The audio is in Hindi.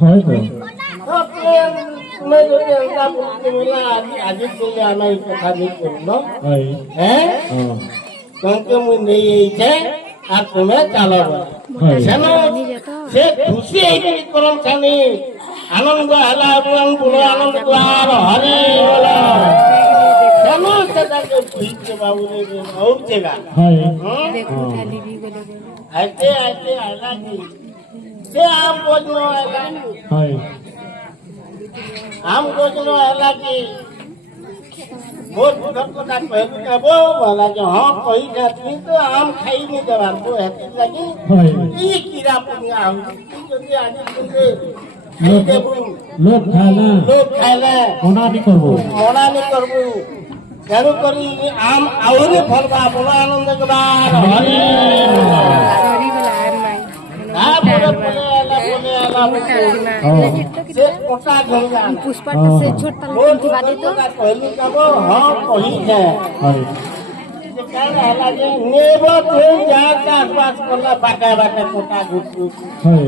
হয়তো তুমি যদি এটা বলতে বলে আজি তুমি আমার কথা দিয়ে করলো হয় হ্যাঁ হ্যাঁ তোমাকে মুই নেই এইছে আর তুমি চালাবো হয় কেন সে খুশি এইটি কলম ছানি আনন্দ হেলা এবং বলো আনন্দ আর হরি বলো কেন সেটাকে বুঝতে বাবু হচ্ছে গা হয় আইতে আইতে আইলা কি সে আম গজনো আইলা হয় আম গজনো আইলা কি बहुत घर को ना कहलु का बो वाला जो हां कही ना तुम तो आम खाई नहीं देवार को हेती लगी হয় ई कीड़ा पुनिया हम যদি आज तुमके লোক লোক খায় না लोग खाइले ওনারই করবো মনা নি করবু তেরু করি আম আউরি ফলবা বড় আনন্দ করা হরি আ বড় বলে আলা से कोटा गंगा पुष्पा से छोट पालन की बात है तो कहलु का बो हां कही है হয় नेबो तुम जा आसपास कोला बाटा बाटा कोटा घुस হয়